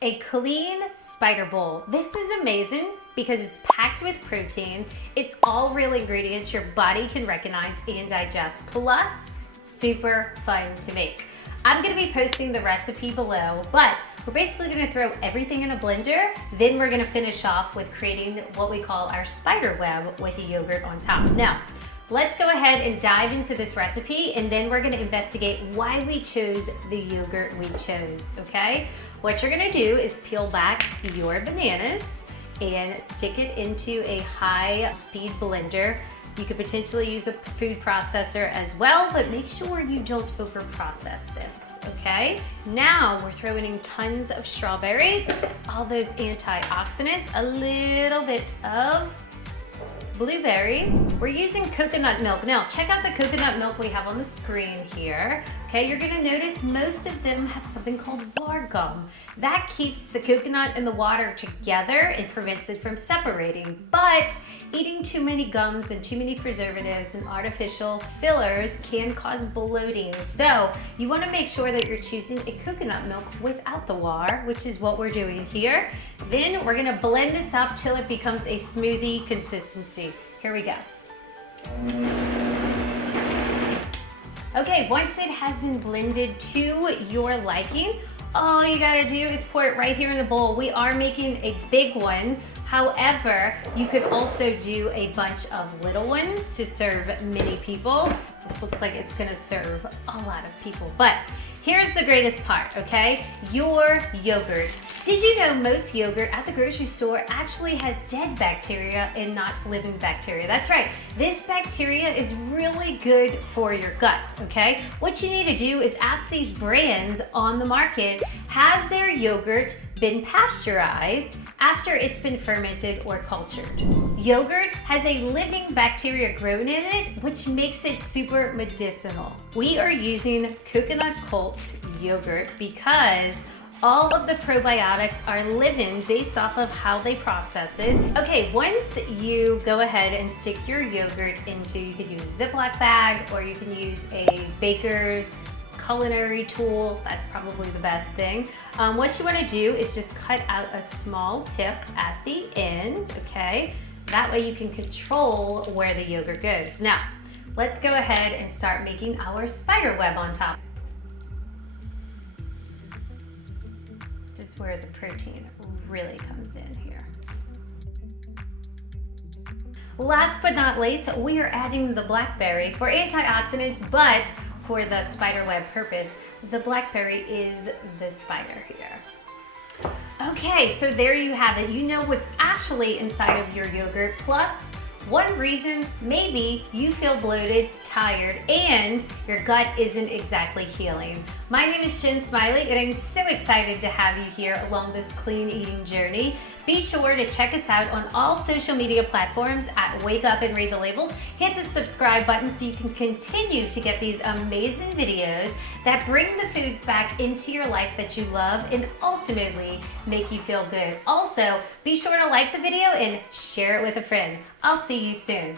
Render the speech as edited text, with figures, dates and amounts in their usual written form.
A clean spider bowl. This is amazing because it's packed with protein. It's all real ingredients your body can recognize and digest, plus super fun to make. I'm gonna be posting the recipe below, but we're basically gonna throw everything in a blender. Then we're gonna finish off with creating what we call our spider web with a yogurt on top. Now, let's go ahead and dive into this recipe, and then we're gonna investigate why we chose the yogurt we chose, okay? What you're gonna do is peel back your bananas and stick it into a high-speed blender. You could potentially use a food processor as well, but make sure you don't over-process this, okay? Now we're throwing in tons of strawberries, all those antioxidants, a little bit of blueberries. We're using coconut milk. Now, check out the coconut milk we have on the screen here. Okay, you're gonna notice most of them have something called bar gum. That keeps the coconut and the water together and prevents it from separating. But eating too many gums and too many preservatives and artificial fillers can cause bloating. So you wanna make sure that you're choosing a coconut milk without the water, which is what we're doing here. Then we're gonna blend this up till it becomes a smoothie consistency. Here we go. Okay, once it has been blended to your liking, all you gotta do is pour it right here in the bowl. We are making a big one. However, you could also do a bunch of little ones to serve many people. This looks like it's gonna serve a lot of people, but here's the greatest part, okay? Your yogurt. Did you know most yogurt at the grocery store actually has dead bacteria and not living bacteria? That's right, this bacteria is really good for your gut, okay? What you need to do is ask these brands on the market, has their yogurt been pasteurized after it's been fermented or cultured? Yogurt has a living bacteria grown in it, which makes it super medicinal. We are using Coconut Colt's yogurt because all of the probiotics are living based off of how they process it. Okay, once you go ahead and stick your yogurt into, you could use a Ziploc bag or you can use a baker's culinary tool. That's probably the best thing. What you want to do is just cut out a small tip at the end, okay? That way you can control where the yogurt goes. Now, let's go ahead and start making our spider web on top. This is where the protein really comes in here. Last but not least, we are adding the blackberry for antioxidants, but for the spider web purpose, the blackberry is the spider here. Okay, so there you have it. You know what's actually inside of your yogurt, plus one reason maybe you feel bloated, tired, and your gut isn't exactly healing. My name is Jen Smiley, and I'm so excited to have you here along this clean eating journey. Be sure to check us out on all social media platforms at Wake Up and Read the Labels. Hit the subscribe button so you can continue to get these amazing videos that bring the foods back into your life that you love and ultimately make you feel good. Also, be sure to like the video and share it with a friend. I'll see you soon.